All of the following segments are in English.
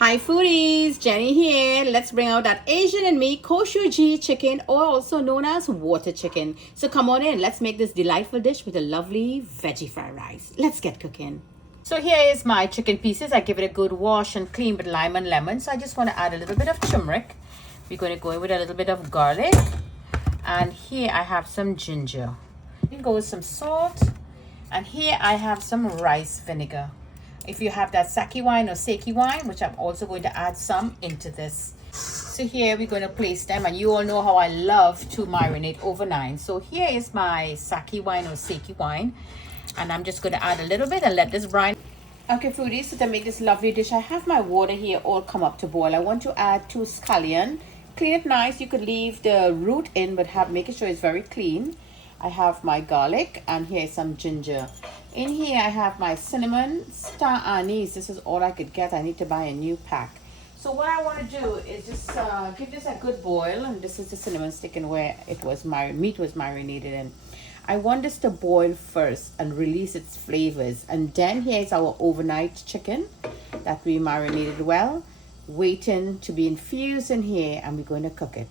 Hi foodies, Jenny here. Let's bring out that Asian in me kosher chicken, or also known as water chicken. So come on in, let's make this delightful dish with a lovely veggie fried rice. Let's get cooking. So here is my chicken pieces. I give it a good wash and clean with lime and lemon. So I just want to add a little bit of turmeric. We're going to go in with a little bit of garlic. And here I have some ginger. You can go with some salt. And here I have some rice vinegar. If you have that sake wine or sake wine, which I'm also going to add some into this. So here we're going to place them, and you all know how I love to marinate overnight. So here is my sake wine or sake wine, and I'm just going to add a little bit and let this brine. Okay foodies, so to make this lovely dish, I have my water here all come up to boil. I want to add 2 scallion. Clean it nice. You could leave the root in, but making sure it's very clean. I have my garlic, and here's some ginger. In here I have my cinnamon, star anise. This is all I could get. I need to buy a new pack. So what I want to do is just give this a good boil, and this is the cinnamon stick and where it was meat was marinated in. I want this to boil first and release its flavors, and then here's our overnight chicken that we marinated well, waiting to be infused in here, and we're going to cook it.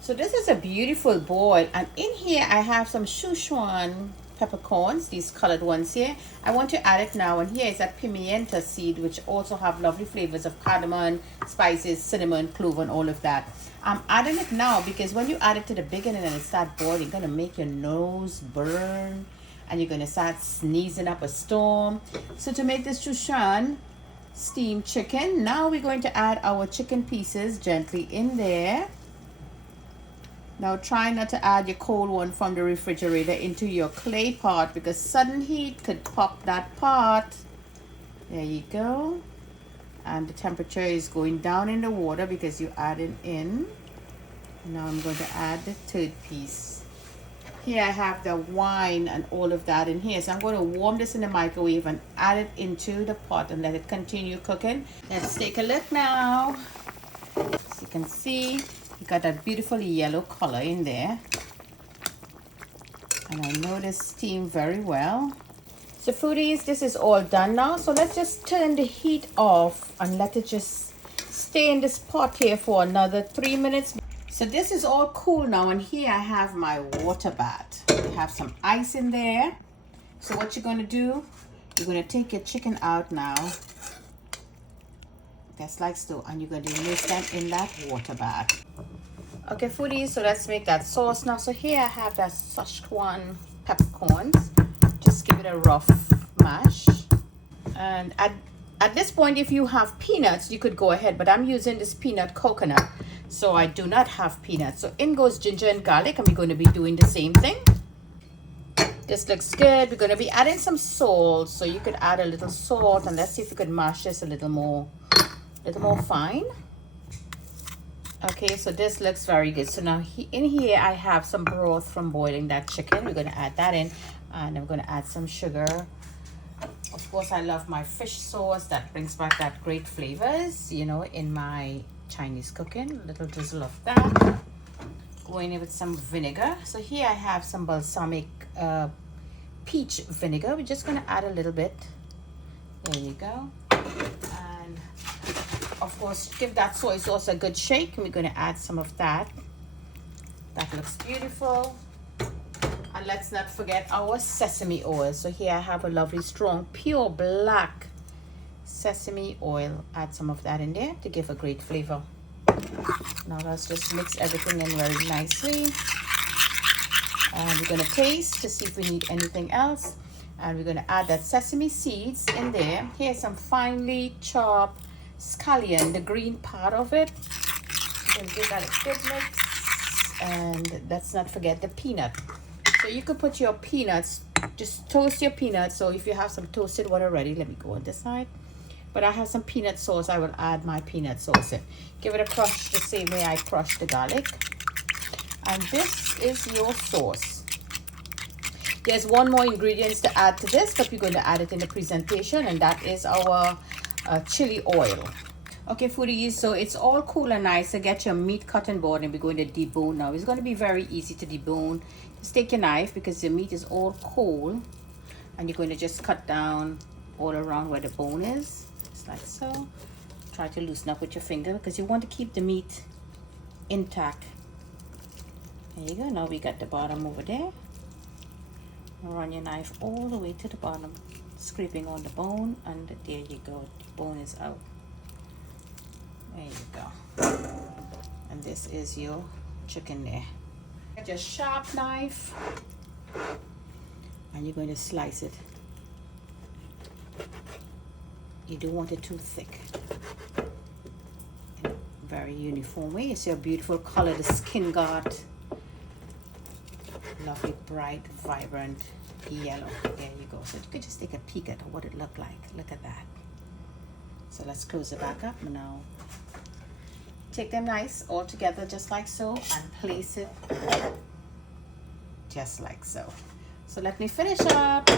So this is a beautiful boil, and in here I have some Sichuan peppercorns, these colored ones here. I want to add it now, and here is that pimienta seed, which also have lovely flavors of cardamom, spices, cinnamon, clove, and all of that. I'm adding it now because when you add it to the beginning and it starts boiling, it's going to make your nose burn and you're going to start sneezing up a storm. So to make this Sichuan steamed chicken, now we're going to add our chicken pieces gently in there. Now try not to add your cold one from the refrigerator into your clay pot, because sudden heat could pop that pot. There you go. And the temperature is going down in the water because you added in. Now I'm going to add the third piece. Here I have the wine and all of that in here. So I'm going to warm this in the microwave and add it into the pot and let it continue cooking. Let's take a look now. As you can see, you got that beautiful yellow color in there, and I know this steamed very well. So foodies, this is all done now, so let's just turn the heat off and let it just stay in this pot here for another 3 minutes. So this is all cool now, and here I have my water bath. I have some ice in there. So what you're going to do, you're going to take your chicken out now, just like so, and you're going to immerse them in that water bath. Okay foodies, so let's make that sauce now. So here I have that Sichuan peppercorns. Just give it a rough mash. And at this point, if you have peanuts, you could go ahead, but I'm using this peanut coconut, so I do not have peanuts. So in goes ginger and garlic, and we're going to be doing the same thing. This looks good. We're going to be adding some salt, so you could add a little salt, and let's see if we could mash this a little more fine. Okay, so this looks very good. So now in here I have some broth from boiling that chicken. We're going to add that in, and I'm going to add some sugar. Of course, I love my fish sauce. That brings back that great flavors, you know, in my Chinese cooking. A little drizzle of that. Going in with some vinegar. So here I have some balsamic peach vinegar. We're just going to add a little bit. There you go. And of course, give that soy sauce a good shake, and we're going to add some of that. That looks beautiful. And let's not forget our sesame oil. So here I have a lovely strong pure black sesame oil. Add some of that in there to give a great flavor. Now let's just mix everything in very nicely, and we're going to taste to see if we need anything else. And we're going to add that sesame seeds in there. Here's some finely chopped scallion, the green part of it. You can give that a good mix. And let's not forget the peanut. So you could put your peanuts, just toast your peanuts. So if you have some toasted one already, let me go on this side. But I have some peanut sauce. I will add my peanut sauce in. Give it a crush the same way I crushed the garlic. And this is your sauce. There's one more ingredient to add to this, but we're going to add it in the presentation, and that is our chili oil. Okay foodies, so it's all cool and nice. So get your meat cutting board, and we're going to debone now. It's going to be very easy to debone. Just take your knife, because the meat is all cold, and you're going to just cut down all around where the bone is, just like so. try to loosen up with your finger because you want to keep the meat intact. There you go. Now we got the bottom over there. Run your knife all the way to the bottom, scraping on the bone, and there you go. The bone is out. There you go. And this is your chicken there. Get your sharp knife, and you're going to slice it. You don't want it too thick. In a very uniform way. It's your beautiful color, the skin guard. Lovely, bright, vibrant yellow. There you go. So you could just take a peek at what it looked like. Look at that. So let's close it back up now. Take them nice all together just like so and place it just like so. So let me finish up.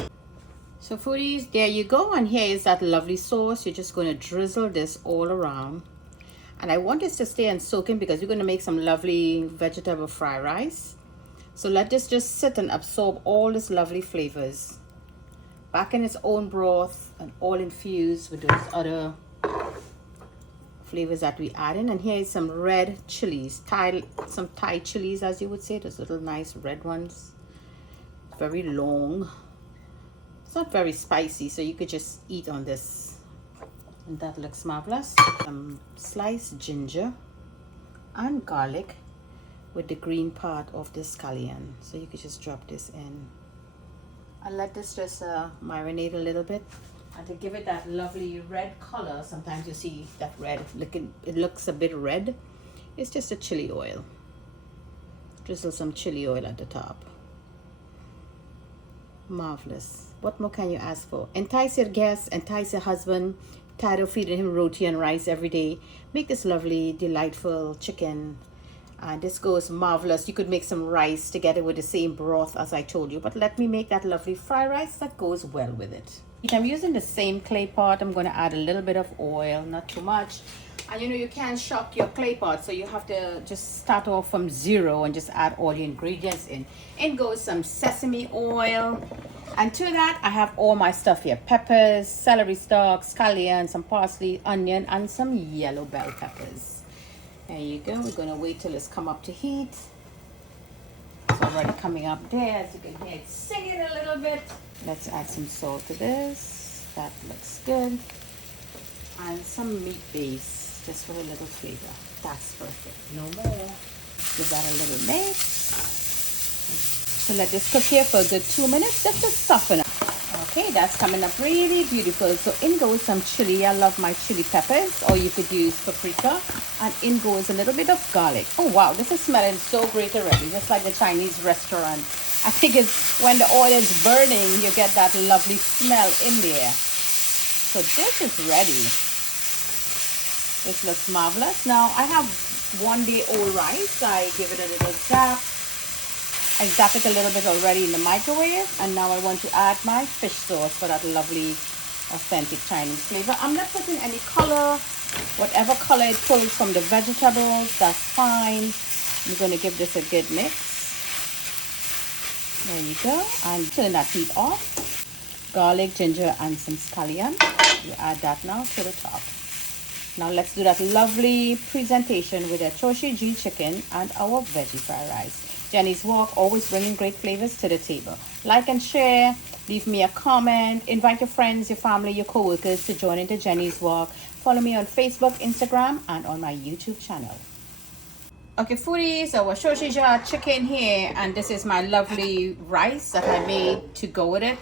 So foodies, there you go. And here is that lovely sauce. You're just going to drizzle this all around. And I want this to stay and soak in because we're going to make some lovely vegetable fried rice. So let this just sit and absorb all these lovely flavors back in its own broth and all infused with those other flavors that we add in. And here is some red chilies, some Thai chilies, as you would say, those little nice red ones. Very long. It's not very spicy, so you could just eat on this. And that looks marvelous. Some sliced ginger and garlic with the green part of the scallion. So you could just drop this in and let this just marinate a little bit. And to give it that lovely red color, sometimes you see that red, it looks a bit red. It's just a chili oil. Drizzle some chili oil at the top. Marvelous. What more can you ask for? Entice your guests, entice your husband, tired of feeding him roti and rice every day. Make this lovely, delightful chicken. And this goes marvelous. You could make some rice together with the same broth as I told you. But let me make that lovely fried rice that goes well with it. I'm using the same clay pot. I'm going to add a little bit of oil, not too much. And you know, you can't shock your clay pot, so you have to just start off from zero and just add all the ingredients in. In goes some sesame oil. And to that, I have all my stuff here. Peppers, celery stalk, scallion, some parsley, onion, and some yellow bell peppers. There you go. We're going to wait till it's come up to heat. It's already coming up there. As you can hear, it's singing a little bit. Let's add some salt to this. That looks good. And some meat base, just for a little flavor. That's perfect. No more. Give that a little mix. So let this cook here for a good 2 minutes just to soften up. Okay, that's coming up really beautiful. So in goes some chili. I love my chili peppers, or you could use paprika. And in goes a little bit of garlic. Oh wow, this is smelling so great already, just like the Chinese restaurant. I think it's when the oil is burning, you get that lovely smell in there. So this is ready. This looks marvelous. Now I have 1 day old rice. I give it a little zap. I zap it a little bit already in the microwave. And now I want to add my fish sauce for that lovely, authentic Chinese flavor. I'm not putting any color. Whatever color it pulls from the vegetables, that's fine. I'm going to give this a good mix. There you go. And turn that heat off. Garlic, ginger, and some scallion. You add that now to the top. Now let's do that lovely presentation with a choshi chicken and our veggie fried rice. Jenny's Walk, always bringing great flavors to the table. Like and share, leave me a comment, invite your friends, your family, your co-workers to join into Jenny's Walk. Follow me on Facebook, Instagram, and on my YouTube channel. Okay, foodies, our shoshija chicken here, and this is my lovely rice that I made to go with it.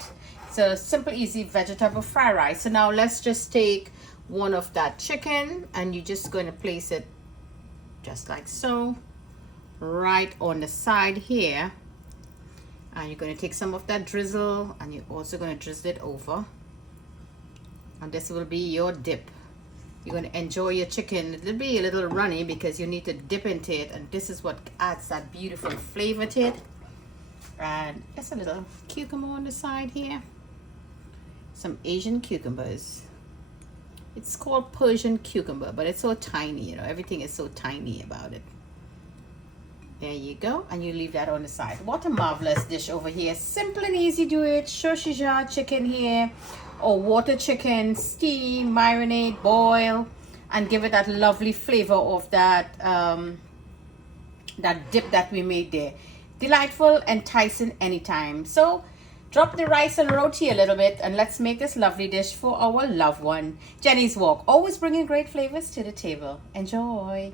It's a simple, easy vegetable fried rice. So now let's just take one of that chicken, and you're just going to place it just like so, right on the side here. And you're going to take some of that drizzle, and you're also going to drizzle it over. And this will be your dip. You're going to enjoy your chicken. It'll be a little runny because you need to dip into it, and this is what adds that beautiful flavor to it. And just a little cucumber on the side here. Some Asian cucumbers. It's called Persian cucumber, but it's so tiny, you know, everything is so tiny about it. There you go, and you leave that on the side. What a marvelous dish over here. Simple and easy to do it. Shoshija chicken here, or water chicken, steam, marinate, boil. and give it that lovely flavor of that that dip that we made there. Delightful, enticing anytime. So drop the rice and roti a little bit, and let's make this lovely dish for our loved one. Jenny's Walk, always bringing great flavors to the table. Enjoy.